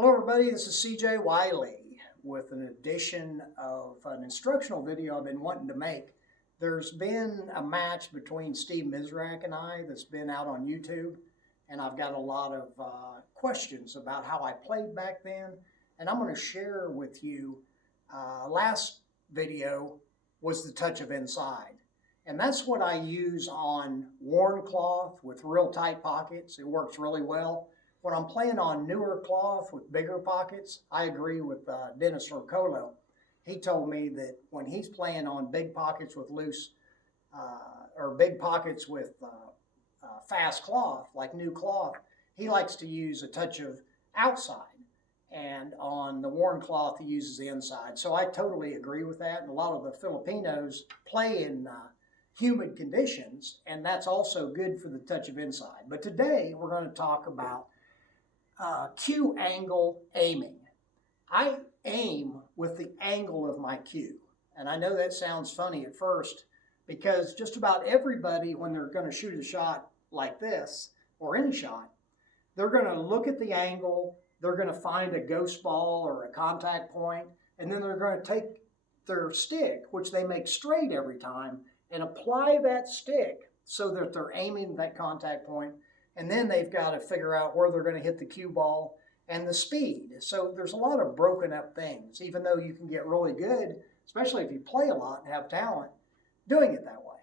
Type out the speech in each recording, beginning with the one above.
Hello everybody, this is CJ Wiley with an edition of an instructional video I've been wanting to make. There's been a match between Steve Mizrak and I that's been out on YouTube, and I've got a lot of questions about how I played back then, and I'm going to share with you. Last video was the touch of inside, and that's what I use on worn cloth with real tight pockets. It works really well. When I'm playing on newer cloth with bigger pockets, I agree with Dennis Rocolo. He told me that when he's playing on big pockets with loose, or big pockets with fast cloth, like new cloth, he likes to use a touch of outside. And on the worn cloth, he uses the inside. So I totally agree with that. And a lot of the Filipinos play in humid conditions, and that's also good for the touch of inside. But today, we're going to talk about cue angle aiming. I aim with the angle of my cue. And I know that sounds funny at first, because just about everybody, when they're going to shoot a shot like this, or any shot, they're going to look at the angle, they're going to find a ghost ball or a contact point, and then they're going to take their stick, which they make straight every time, and apply that stick so that they're aiming that contact point. And then they've got to figure out where they're going to hit the cue ball and the speed. So there's a lot of broken up things, even though you can get really good, especially if you play a lot and have talent, doing it that way.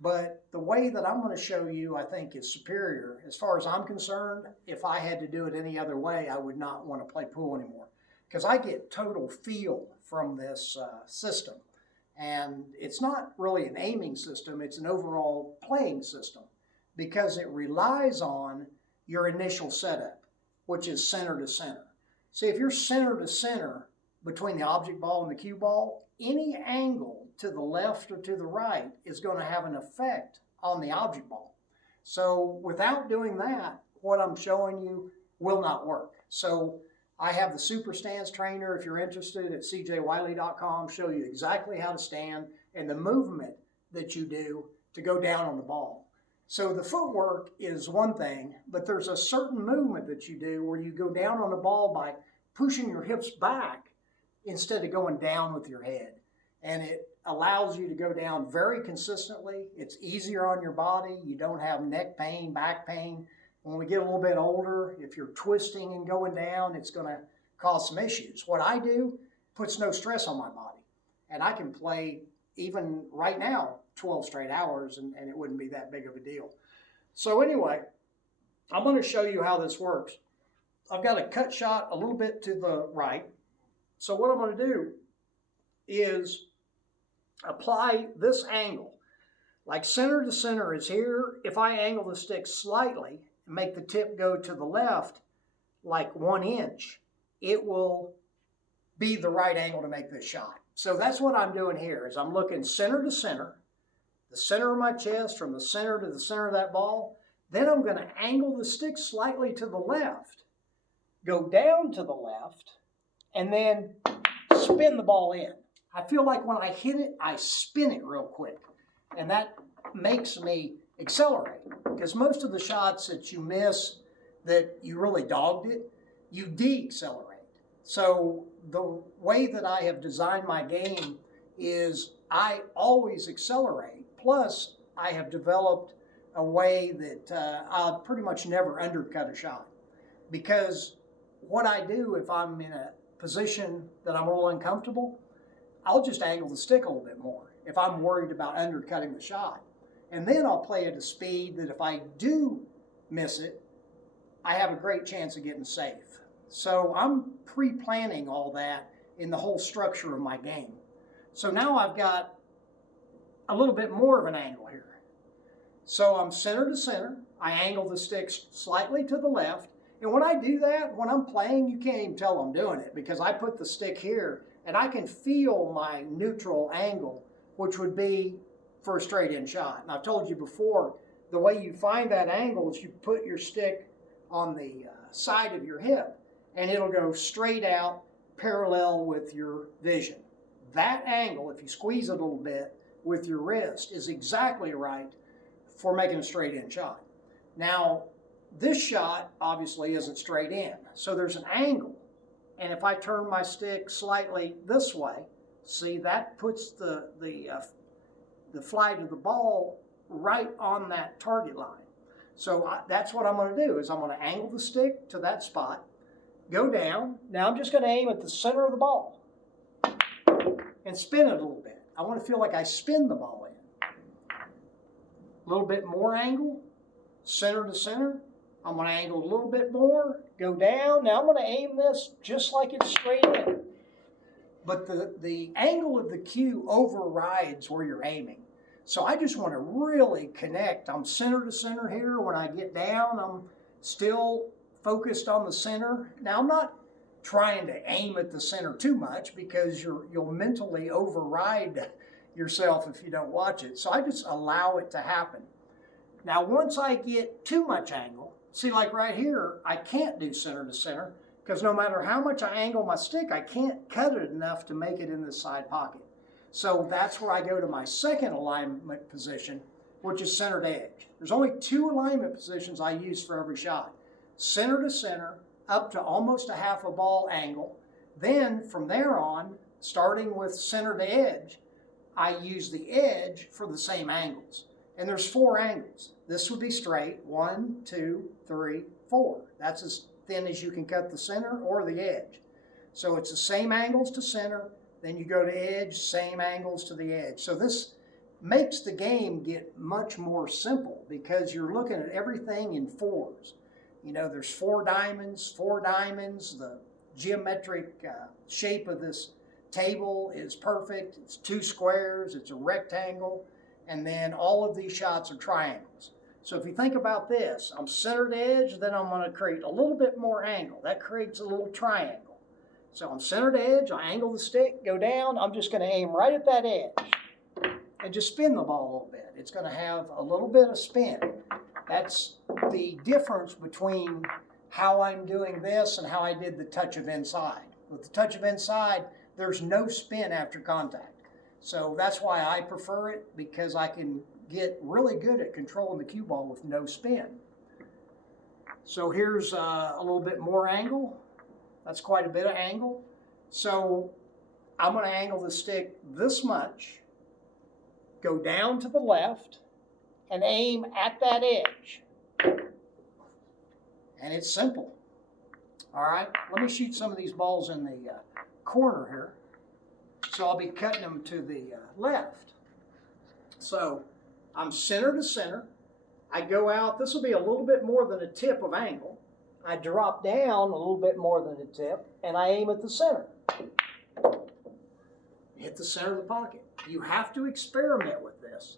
But the way that I'm going to show you, I think, is superior. As far as I'm concerned, if I had to do it any other way, I would not want to play pool anymore, because I get total feel from this system. And it's not really an aiming system, it's an overall playing system, because it relies on your initial setup, which is center to center. See, if you're center to center between the object ball and the cue ball, any angle to the left or to the right is going to have an effect on the object ball. So without doing that, what I'm showing you will not work. So I have the Super Stance Trainer, if you're interested, at cjwiley.com, show you exactly how to stand and the movement that you do to go down on the ball. So the footwork is one thing, but there's a certain movement that you do where you go down on the ball by pushing your hips back instead of going down with your head. And it allows you to go down very consistently. It's easier on your body. You don't have neck pain, back pain. When we get a little bit older, if you're twisting and going down, it's going to cause some issues. What I do puts no stress on my body. And I can play, even right now, 12 straight hours, and it wouldn't be that big of a deal. So anyway, I'm going to show you how this works. I've got a cut shot a little bit to the right. So what I'm going to do is apply this angle. Like center to center is here. If I angle the stick slightly and make the tip go to the left like 1 inch, it will be the right angle to make this shot. So that's what I'm doing here, is I'm looking center to center, the center of my chest, from the center to the center of that ball. Then I'm going to angle the stick slightly to the left, go down to the left, and then spin the ball in. I feel like when I hit it, I spin it real quick, and that makes me accelerate, because most of the shots that you miss that you really dogged it, you de-accelerate. So the way that I have designed my game is I always accelerate. Plus, I have developed a way that I'll pretty much never undercut a shot. Because what I do, if I'm in a position that I'm a little uncomfortable, I'll just angle the stick a little bit more if I'm worried about undercutting the shot. And then I'll play at a speed that if I do miss it, I have a great chance of getting safe. So I'm pre-planning all that in the whole structure of my game. So now I've got a little bit more of an angle here. So I'm center to center. I angle the stick slightly to the left. And when I do that, when I'm playing, you can't even tell I'm doing it, because I put the stick here and I can feel my neutral angle, which would be for a straight in shot. And I've told you before, the way you find that angle is you put your stick on the side of your hip, and it'll go straight out parallel with your vision. That angle, if you squeeze it a little bit with your wrist, is exactly right for making a straight in shot. Now, This shot obviously isn't straight in, so there's an angle. And if I turn my stick slightly this way, see, that puts the flight of the ball right on that target line. So that's what I'm going to do, is I'm going to angle the stick to that spot, go down. Now I'm just going to aim at the center of the ball and spin it a little bit. I want to feel like I spin the ball in. A little bit more angle, center to center. I'm going to angle a little bit more, go down. Now I'm going to aim this just like it's straight in. But the angle of the cue overrides where you're aiming. So I just want to really connect. I'm center to center here. When I get down, I'm still focused on the center. Now I'm not trying to aim at the center too much, because you'll mentally override yourself if you don't watch it. So I just allow it to happen. Now once I get too much angle, see, like right here, I can't do center to center, because no matter how much I angle my stick, I can't cut it enough to make it in this side pocket. So that's where I go to my second alignment position, which is centered edge. There's only 2 alignment positions I use for every shot. Center to center, up to almost a half a ball angle. Then from there on, starting with center to edge, I use the edge for the same angles. And there's 4 angles. This would be straight, 1, 2, 3, 4. That's as thin as you can cut the center or the edge. So it's the same angles to center, then you go to edge, same angles to the edge. So this makes the game get much more simple, because you're looking at everything in 4s. You know, there's 4 diamonds, the geometric shape of this table is perfect. It's 2 squares, it's a rectangle, and then all of these shots are triangles. So if you think about this, I'm centered edge, then I'm going to create a little bit more angle. That creates a little triangle. So I'm centered edge, I angle the stick, go down, I'm just going to aim right at that edge and just spin the ball a little bit. It's going to have a little bit of spin. That's the difference between how I'm doing this and how I did the touch of inside. With the touch of inside, there's no spin after contact. So that's why I prefer it, because I can get really good at controlling the cue ball with no spin. So here's a little bit more angle. That's quite a bit of angle. So I'm going to angle the stick this much, go down to the left, and aim at that edge. And it's simple. All right, let me shoot some of these balls in the corner here. So I'll be cutting them to the left. So I'm center to center. I go out, this will be a little bit more than a tip of angle. I drop down a little bit more than a tip, and I aim at the center. Hit the center of the pocket. You have to experiment with this,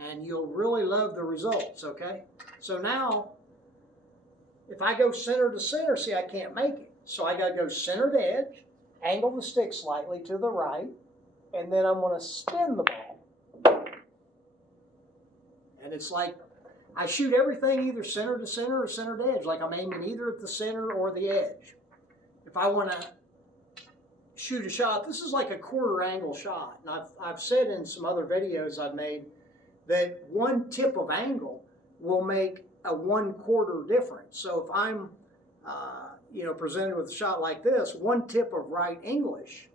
and you'll really love the results, okay? So now, if I go center to center, see, I can't make it. So I gotta go center to edge, angle the stick slightly to the right, and then I'm going to spin the ball. And it's like I shoot everything either center to center or center to edge, like I'm aiming either at the center or the edge. If I want to shoot a shot, this is like a quarter angle shot. And I've said in some other videos I've made that 1 tip of angle will make a 1/4 difference. So if I'm presented with a shot like this, 1 tip of right English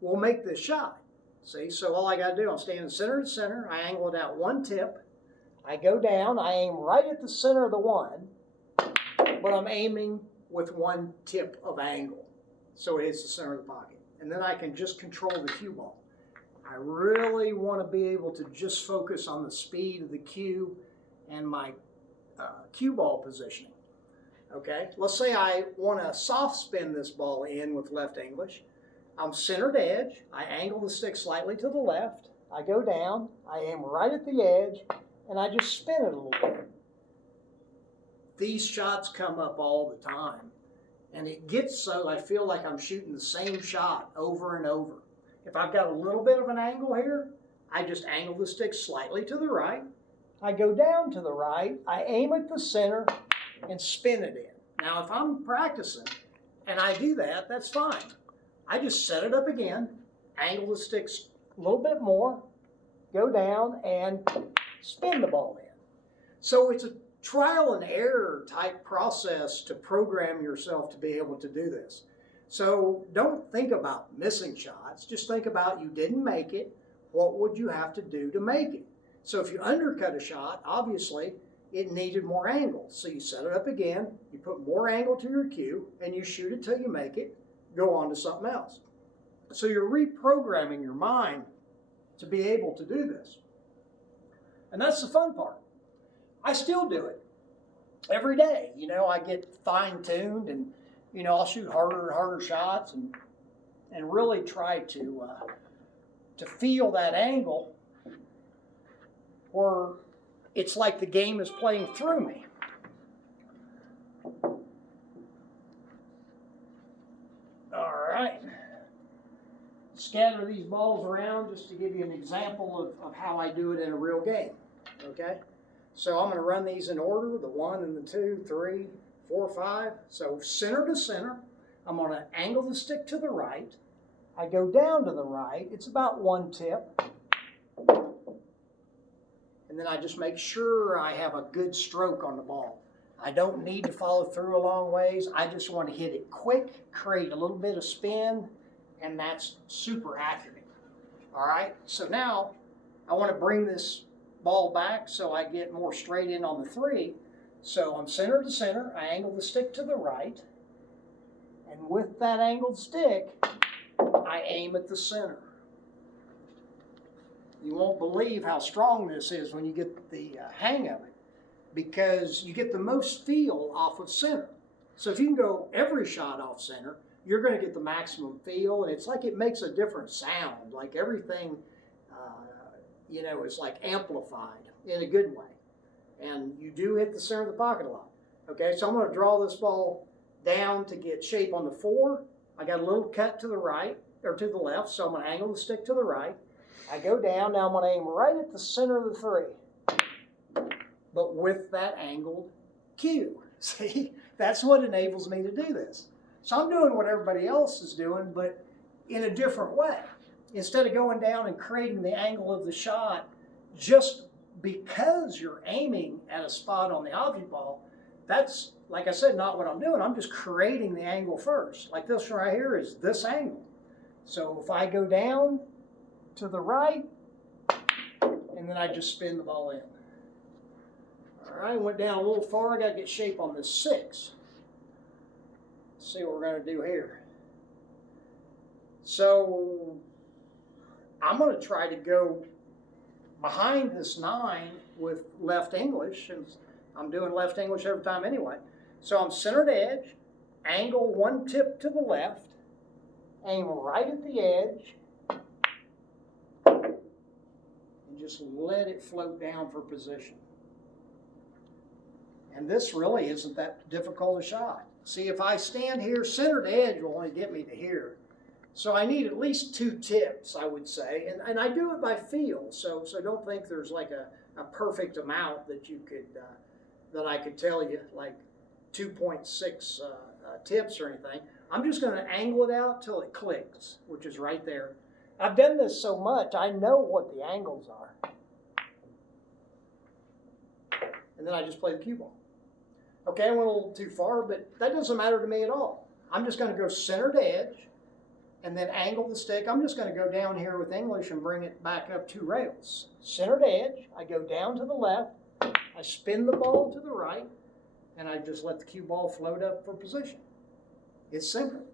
will make this shot. See, so all I got to do, I'm standing center to center, I angle it out 1 tip, I go down, I aim right at the center of the 1, but I'm aiming with 1 tip of angle, so it hits the center of the pocket. And then I can just control the cue ball. I really want to be able to just focus on the speed of the cue and my cue ball positioning. Okay, let's say I want to soft spin this ball in with left English. I'm centered edge, I angle the stick slightly to the left, I go down, I aim right at the edge, and I just spin it a little bit. These shots come up all the time, and it gets so I feel like I'm shooting the same shot over and over. If I've got a little bit of an angle here, I just angle the stick slightly to the right, I go down to the right, I aim at the center, and spin it in. Now if I'm practicing and I do that, that's fine. I just set it up again, angle the sticks a little bit more, go down and spin the ball in. So it's trial and error type process to program yourself to be able to do this. So don't think about missing shots. Just think about, you didn't make it. What would you have to do to make it? So if you undercut a shot, obviously it needed more angle. So you set it up again, you put more angle to your cue, and you shoot it till you make it, go on to something else. So you're reprogramming your mind to be able to do this. And that's the fun part. I still do it every day. You know, I get fine-tuned, and, you know, I'll shoot harder and harder shots and really try to feel that angle where it's like the game is playing through me. All right. Scatter these balls around just to give you an example of how I do it in a real game. Okay? So I'm going to run these in order, the 1 and the 2, 3, 4, 5. So center to center. I'm going to angle the stick to the right. I go down to the right. It's about 1 tip. And then I just make sure I have a good stroke on the ball. I don't need to follow through a long ways. I just want to hit it quick, create a little bit of spin, and that's super accurate. All right, so now I want to bring this ball back so I get more straight in on the 3. So I'm center to center. I angle the stick to the right. And with that angled stick, I aim at the center. You won't believe how strong this is when you get the hang of it, because you get the most feel off of center. So if you can go every shot off center, you're going to get the maximum feel, and it's like it makes a different sound, like everything, you know, is like amplified in a good way. And you do hit the center of the pocket a lot. Okay, so I'm going to draw this ball down to get shape on the 4. I got a little cut to the right, or to the left, so I'm going to angle the stick to the right. I go down, now I'm going to aim right at the center of the 3, but with that angled cue. See, that's what enables me to do this. So I'm doing what everybody else is doing, but in a different way. Instead of going down and creating the angle of the shot just because you're aiming at a spot on the object ball, that's, like I said, not what I'm doing. I'm just creating the angle first. Like this right here is this angle. So if I go down to the right, and then I just spin the ball in. All right, went down a little far. I got to get shape on this 6. Let's see what we're going to do here. So I'm going to try to go behind this 9 with left English, and I'm doing left English every time anyway. So I'm centered edge, angle 1 tip to the left, aim right at the edge, and just let it float down for position. And this really isn't that difficult a shot. See, if I stand here, centered edge will only get me to here. So I need at least 2 tips, I would say, and I do it by feel. So don't think there's like a perfect amount that you could that I could tell you, like 2.6 tips or anything. I'm just going to angle it out till it clicks, which is right there. I've done this so much, I know what the angles are. And then I just play the cue ball. Okay, I went a little too far, but that doesn't matter to me at all. I'm just going to go centered edge and then angle the stick. I'm just going to go down here with English and bring it back up 2 rails. Centered edge, I go down to the left, I spin the ball to the right, and I just let the cue ball float up for position. It's simple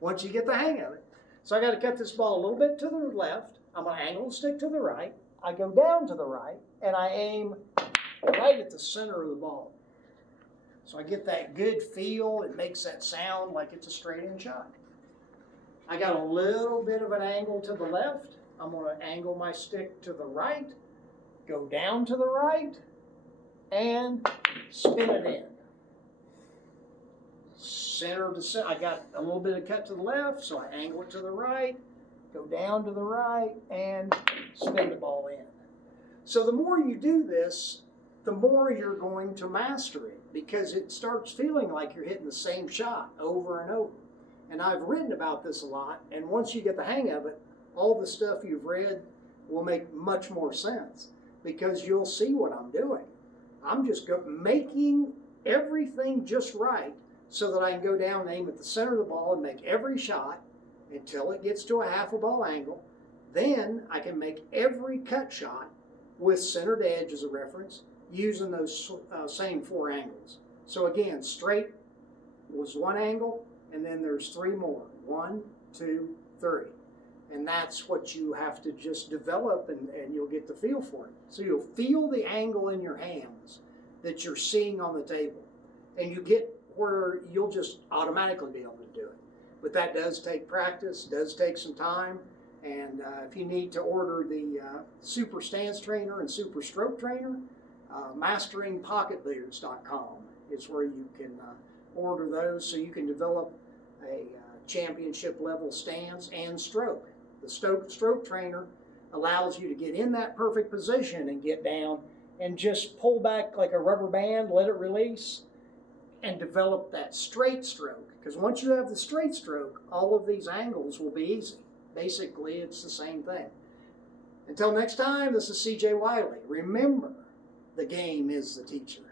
once you get the hang of it. So I got to cut this ball a little bit to the left. I'm going to angle the stick to the right. I go down to the right, and I aim right at the center of the ball. So I get that good feel. It makes that sound like it's a straight-in shot. I got a little bit of an angle to the left. I'm going to angle my stick to the right, go down to the right, and spin it in. Center to center. I got a little bit of cut to the left, so I angle it to the right, go down to the right, and spin the ball in. So the more you do this, the more you're going to master it, because it starts feeling like you're hitting the same shot over and over. And I've written about this a lot, and once you get the hang of it, all the stuff you've read will make much more sense, because you'll see what I'm doing. I'm just making everything just right so that I can go down and aim at the center of the ball and make every shot until it gets to a half a ball angle. Then I can make every cut shot with centered edge as a reference using those same 4 angles. So again, straight was 1 angle, and then there's 3 more. 1, 2, 3. And that's what you have to just develop, and you'll get the feel for it. So you'll feel the angle in your hands that you're seeing on the table. And you get where you'll just automatically be able to do it. But that does take practice, does take some time. And if you need to order the Super Stance Trainer and Super Stroke Trainer, masteringpocketbilliards.com is where you can order those so you can develop a championship level stance and stroke. The stroke trainer allows you to get in that perfect position and get down and just pull back like a rubber band, let it release, and develop that straight stroke. Because once you have the straight stroke, all of these angles will be easy. Basically, it's the same thing. Until next time, this is CJ Wiley. Remember, the game is the teacher.